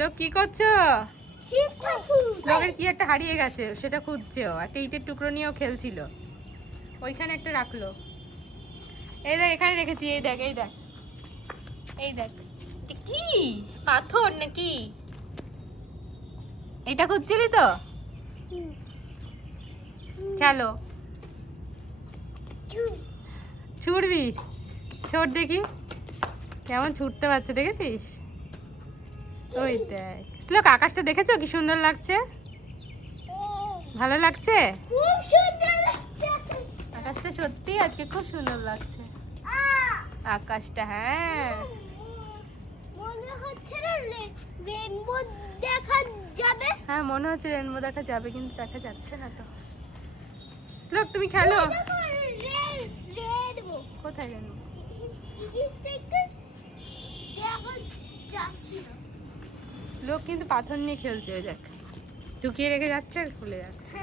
শ্লোক কি করছো? শ্লোকের কি একটা হারিয়ে গেছে, সেটা খুঁজছে। ও একটা ইটের টুকরো নিয়েও খেলছিল, ওইখানে একটা রাখলো। এই দেখ এখানে রেখেছি, এই দেখ এই দেখ এই দেখ। কি পাথর নাকি? এটা খুঁজছিলি তো? খেলো, ছুড়বি? ছোট দেখি কেমন ছুটতে পারছে, দেখেছিস? ওই দেখ শ্লোক, আকাশটা দেখেছো কি সুন্দর লাগছে? ভালো লাগছে? আকাশটা সত্যি আজকে খুব সুন্দর লাগছে আকাশটা। হ্যাঁ মনে হচ্ছে না রেইনবো দেখা যাবে। হ্যাঁ মনে হচ্ছে রেনবো দেখা যাবে, কিন্তু দেখা যাচ্ছে না তো। শ্লোক তুমি খেলো। রেইনবো কোথায় রেনবো? শ্লোক কিন্তু পাথর নিয়ে খেলছে, ওই দেখ ঢুকিয়ে রেখে যাচ্ছে আর খুলে যাচ্ছে।